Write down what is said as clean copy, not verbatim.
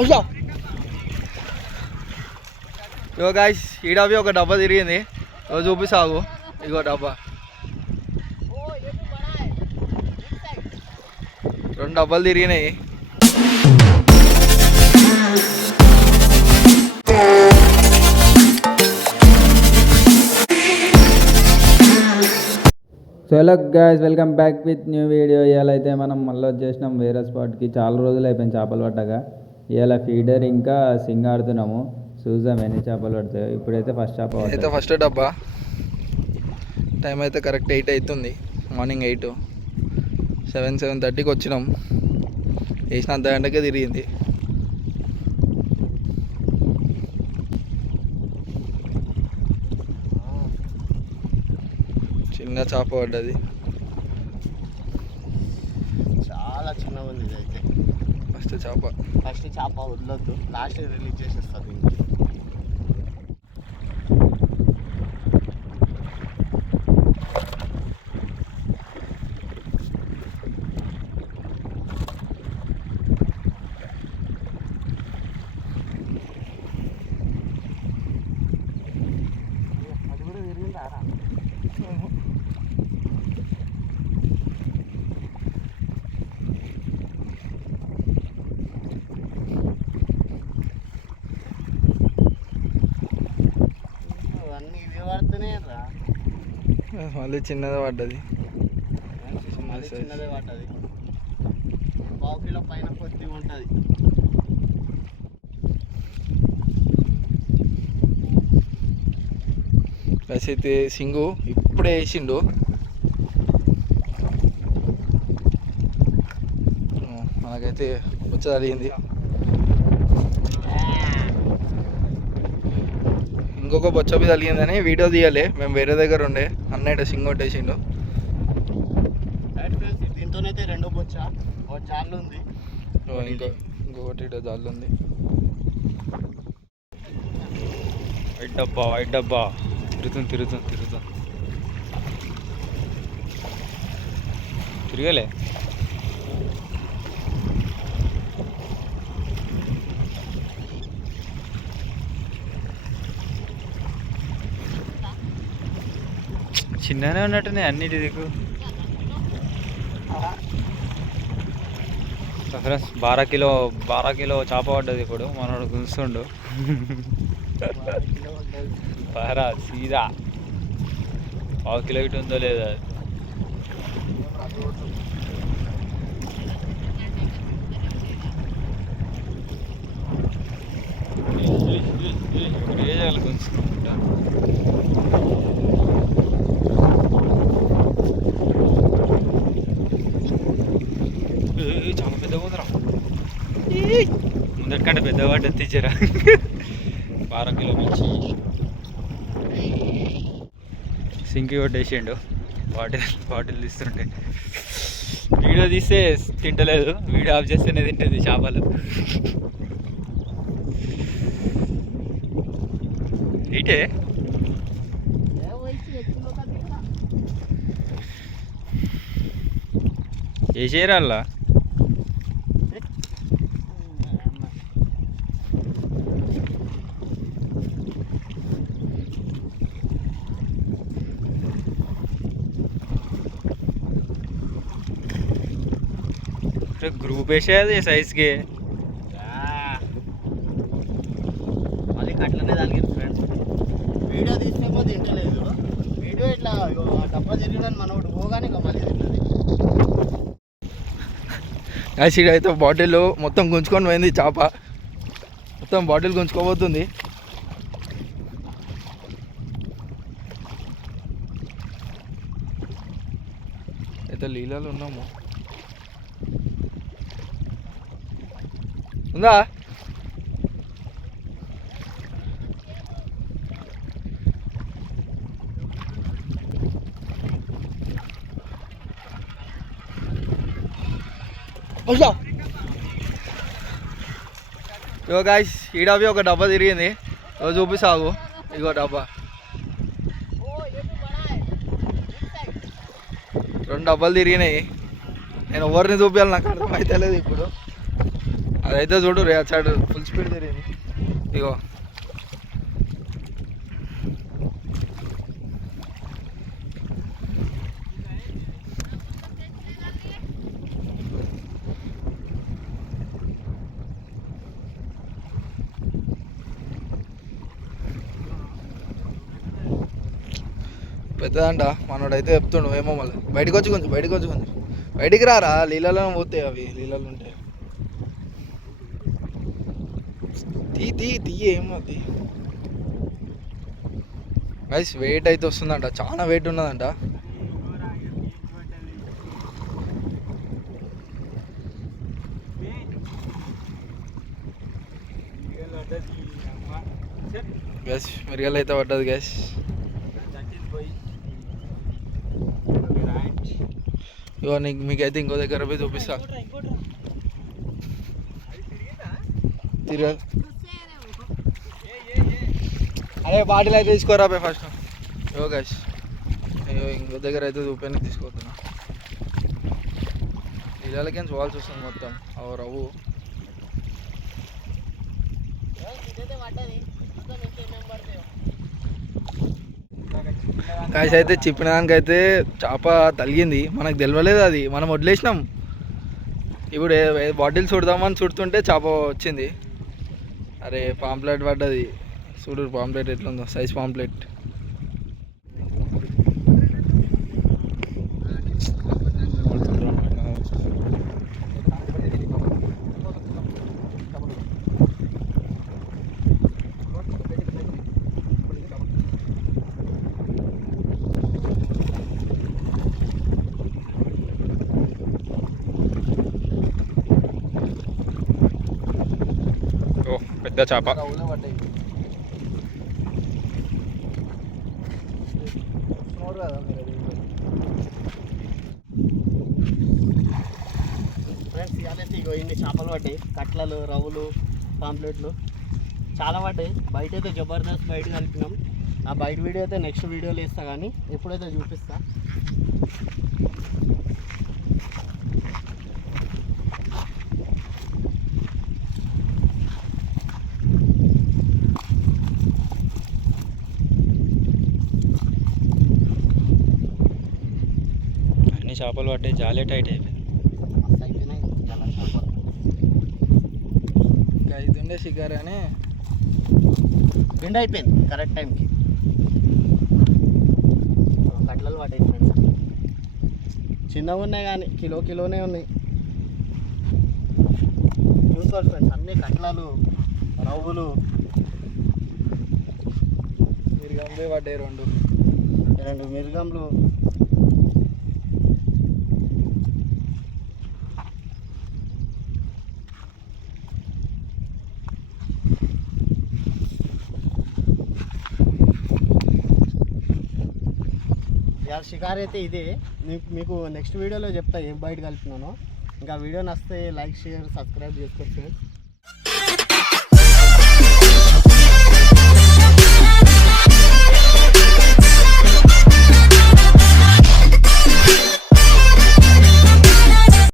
ఇగో guys ఈడవి ఒక డబ్బా తిరిగింది. చూపిస్తాగు. ఇగో డబ్బా, 2 డబ్బాలు తిరిగినాయి. So hello guys, welcome back with new video. ఇవాళ అయితే మనం మళ్ళీ వచ్చేసినాం వేరే స్పాట్కి. చాలా రోజులు అయిపోయింది చేపలు పట్టగా. ఇవాళ ఫీడర్ ఇంకా సింగ్ ఆడుతున్నాము. చూద్దాం ఎన్ని చేపలు పడతాయో. ఇప్పుడైతే ఫస్ట్ చేప అయితే ఫస్ట్ డబ్బా. టైం అయితే కరెక్ట్ 8 అవుతుంది. మార్నింగ్ 8, 7:30కి వచ్చినాం. వేసిన అర్ధ గంటకే తిరిగింది. చిన్న చేప పడ్డది. చాలా చిన్నగా ఉంది ఇది అయితే. ఫస్ట్ చేప వదలొద్దు, లాస్ట్ రిలీజ్ చేసేస్తుంది. అది కూడా తిరిగిందా? మళ్ళీ చిన్నది పడ్డది. చిన్నదే పడ్డది. 1/2 కిలో పైన కొద్దిగా ఉంటుంది. అయితే సింగు ఇప్పుడే వేసిండు. మనకైతే వచ్చి తగిలింది. ఇంకొక బొచ్చపి తగిలిందని వీడియో తీయాలి. మేము వేరే దగ్గర ఉండే అన్నయ్య సింగ్ కొట్టేసిండు. దీంతోనైతే 2 బొచ్చ, ఒక జాళ్ళు ఉంది. ఇంకొకటి జాళ్ళు ఉంది. వైట్ డబ్బా తిరుగుతుంది తిరగలే. చిన్ననే ఉన్నట్టునే అన్నిటి దిక్కు. ఫ్రెండ్స్ 12 కిలో చేప పడ్డది. ఇప్పుడు మనోడు గుంస్తుండు. 12 సీదా 1/2 కిలో ఇటు ఉందో లేదా. గుంచుకుంటా చాలా పెద్దగా ఉందిరా. ముందటికంటే పెద్ద వాటి తెచ్చారా. 12 కిలో మించి సింకి కొట్టేసిండు. బాటిల్ తీస్తుంటే వీడియో తీస్తే తింటలేదు, వీడియో ఆఫ్ చేస్తేనే తింటుంది చేపలు. ఇటే వేసేయరా అలా. గ్రూప్ వేసేది సైజ్కి. మళ్ళీ అట్లనే తగిలింది ఫ్రెండ్స్. వీడియో తీస్తే పోతే తింటలేదు. వీడియో ఇట్లా డబ్బా తిరగడానికి మనోడు పోగానే ఇక మళ్ళీ తింటుంది. యాసిడ్ అయితే బాటిల్ మొత్తం గుంజుకొని పోయింది. చేప మొత్తం బాటిల్ గుంజుకోబోతుంది. అయితే లీలాలు ఉన్నాము. ఉందా? ఇగో గాయ్స్ ఈడవి ఒక డబ్బా తిరిగింది. చూపిస్తాగు. ఇగో డబ్బా, 2 డబ్బాలు తిరిగినాయి. నేను ఎవరిని చూపించాలి నాకు అర్థమైతే లేదు. ఇప్పుడు అదైతే చూడు రే సైడ్ ఫుల్ స్పీడ్ తిరిగింది ఇగో. పెద్దదంట మనోడైతే చెప్తుండు ఏమో మళ్ళీ. బయటకు వచ్చి కొంచెం బయటికి రారా, నీళ్ళలో పోతాయి అవి, నీళ్ళలో ఉంటాయి. తీ ఏమో తీ. గైస్ వెయిట్ అయితే వస్తుందంట, చాలా వెయిట్ ఉన్నదంట. గ్యాస్ మిరియాలు అయితే పడ్డది గ్యాస్. ఇగో మీకైతే ఇంకో దగ్గర పోయి చూపిస్తా. తిరగ అరే బాటిల్ అయితే తీసుకోరా పోయి ఫస్ట్. ఇగో గ్యాస్ ఇంకో దగ్గర అయితే చూపని తీసుకోతున్నా. నీళ్ళకి చూడాల్సి వస్తుంది మొత్తం రవ్వు. కాసి అయితే చెప్పిన దానికైతే చేప తలిగింది, మనకు తెలియలేదు అది, మనం వదిలేసినాం. ఇప్పుడు బాటిల్ చుడదామని చుడుతుంటే చేప వచ్చింది. అరే పాంప్లెట్ పడ్డది చూడు, పాంప్లెట్ ఎట్లుందో, సైజ్ పాంప్లెట్. పెద్ద చేప. ఫ్రెండ్స్ ఇవాళైతే ఇగో ఇన్ని చేపలు పడ్డాయి, కట్లలు, రవ్వులు, పాంప్లెట్లు చాలా పడ్డాయి. బయట అయితే జబర్దస్త్ బయట కలిపినాం. ఆ బయట వీడియో అయితే నెక్స్ట్ వీడియోలో ఇస్తా, కానీ ఎప్పుడైతే చూపిస్తా. అన్ని చేపలు పట్టే జాలే టైట్ అయిపోయింది. మస్తు అయిపోయినాయి ఇలా చేపలు. ఇంకా ఇది ఉండే షికారానే పిండి అయిపోయింది కరెక్ట్ టైంకి. కట్లలు పడ్డాయి ఫ్రెండ్స్, చిన్నగా ఉన్నాయి కానీ కిలోనే ఉన్నాయి. చూసుకోవాలి ఫ్రెండ్స్, అన్ని కట్లలు, రవ్వులు, మిరిగంలే పడ్డాయి రెండు మిరుగంలు. ఇవాళ షికారు అయితే ఇదే. మీకు నెక్స్ట్ వీడియోలో చెప్తా ఏం బయట కలిపినానో. ఇంకా వీడియో నచ్చితే లైక్, షేర్, సబ్స్క్రైబ్ చేసుకోండి ఫ్రెండ్స్.